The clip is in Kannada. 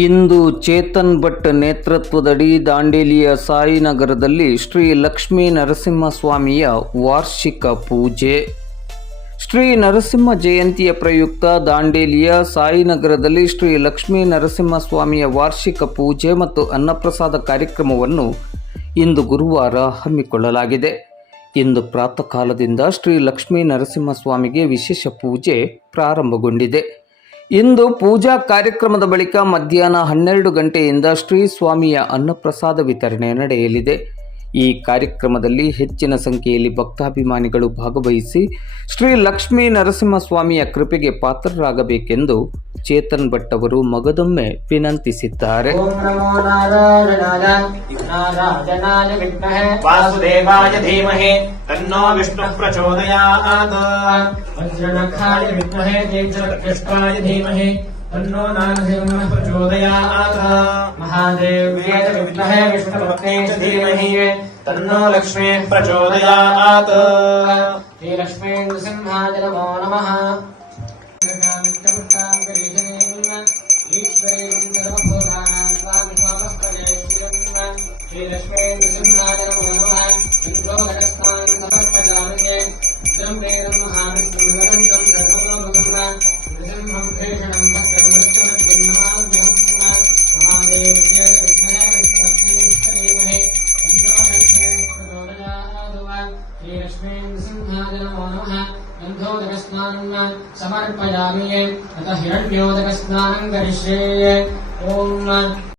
ಇಂದು ಚೇತನ್ ಭಟ್ ನೇತೃತ್ವದಡಿ ದಾಂಡೇಲಿಯ ಸಾಯಿನಗರದಲ್ಲಿ ಶ್ರೀ ಲಕ್ಷ್ಮೀ ನರಸಿಂಹಸ್ವಾಮಿಯ ವಾರ್ಷಿಕ ಪೂಜೆ. ಶ್ರೀ ನರಸಿಂಹ ಜಯಂತಿಯ ಪ್ರಯುಕ್ತ ದಾಂಡೇಲಿಯ ಸಾಯಿನಗರದಲ್ಲಿ ಶ್ರೀ ಲಕ್ಷ್ಮೀ ನರಸಿಂಹಸ್ವಾಮಿಯ ವಾರ್ಷಿಕ ಪೂಜೆ ಮತ್ತು ಅನ್ನಪ್ರಸಾದ ಕಾರ್ಯಕ್ರಮವನ್ನು ಇಂದು ಗುರುವಾರ ಹಮ್ಮಿಕೊಳ್ಳಲಾಗಿದೆ. ಇಂದು ಪ್ರಾತಃ ಕಾಲದಿಂದ ಶ್ರೀ ಲಕ್ಷ್ಮೀ ನರಸಿಂಹಸ್ವಾಮಿಗೆ ವಿಶೇಷ ಪೂಜೆ ಪ್ರಾರಂಭಗೊಂಡಿದೆ. ಇಂದು ಪೂಜಾ ಕಾರ್ಯಕ್ರಮದ ಬಳಿಕ ಮಧ್ಯಾಹ್ನ 12 ಗಂಟೆಯಿಂದ ಶ್ರೀ ಸ್ವಾಮಿಯ ಅನ್ನಪ್ರಸಾದ ವಿತರಣೆ ನಡೆಯಲಿದೆ. ಈ ಕಾರ್ಯಕ್ರಮದಲ್ಲಿ ಹೆಚ್ಚಿನ ಸಂಖ್ಯೆಯಲ್ಲಿ ಭಕ್ತಾಭಿಮಾನಿಗಳು ಭಾಗವಹಿಸಿ ಶ್ರೀ ಲಕ್ಷ್ಮೀ ನರಸಿಂಹಸ್ವಾಮಿಯ ಕೃಪೆಗೆ ಪಾತ್ರರಾಗಬೇಕೆಂದು ಚೇತನ್ ಭಟ್ ಅವರು ಮಗದೊಮ್ಮೆ ವಿನಂತಿಸಿದ್ದಾರೆ. ವಾಸುದೇವಾಯ ಧೀಮಹಿ ತನ್ನೋ ವಿಷ್ಣು ಪ್ರಚೋದಯಾತ್. ವಜ್ರನಖಾಯ ವಿದ್ಮಹೇ ತೇಜಸ್ಕೃಷ್ಣಾಯ ಧೀಮಹಿ ತನ್ನೋ ನಾರಸಿಂಹ ಪ್ರಚೋದಯಾತ್. ಮಹಾದೇವ್ಯೇತ ವಿದ್ಮಹೇ ವಿಷ್ಣುಪತ್ನೇ ಚ ಧೀಮಹಿ ತನ್ನೋ ಲಕ್ಷ್ಮೀ ಪ್ರಚೋದಯಾತ್. ಶ್ರೀ ಲಕ್ಷ್ಮೀ ನರಸಿಂಹಾಯ ನಮೋ ನಮಃ. ಶ್ರೀ ಲಕ್ಷ್ಮೀ ನರಸಿಂಹಾಯ ನಮೋ ನಮಃ. ಇಂದ್ರೋದಕಸ್ನಾನಂ ಸಮರ್ಪಯಾಮಿ. ಶ್ರೀಂ ಮಹಾವಿಷ್ಣುವರಂತಂ ಸರ್ವತೋಮುಖಂ ನೃಸಿಂಹಂ ಭೇಷಣಂ ಭಕ್ತಂ ಮೃತ್ಯುಮೃತ್ಯುಂ ನಮಾಮ್ಯಹಂ. ಮಹಾದೇವ್ಯೇ ವಿದ್ಮಹೇ ವಿಷ್ಣುಪತ್ನೇ ಧೀಮಹಿ ತನ್ನೋ ಲಕ್ಷ್ಮೀ ಪ್ರಚೋದಯಾತ್. ಶ್ರೀ ಲಕ್ಷ್ಮೀ ನರಸಿಂಹಾಯ ನಮೋ ನಮಃ. ಗಂಧೋದಕಸ್ನಾನಂ ಸಮರ್ಪಯಾಮಿ. ಅತಃ ಹಿರಣ್ಯೋದಕಸ್ನಾನಂ ಕರಿಷ್ಯೆ. ಓಂ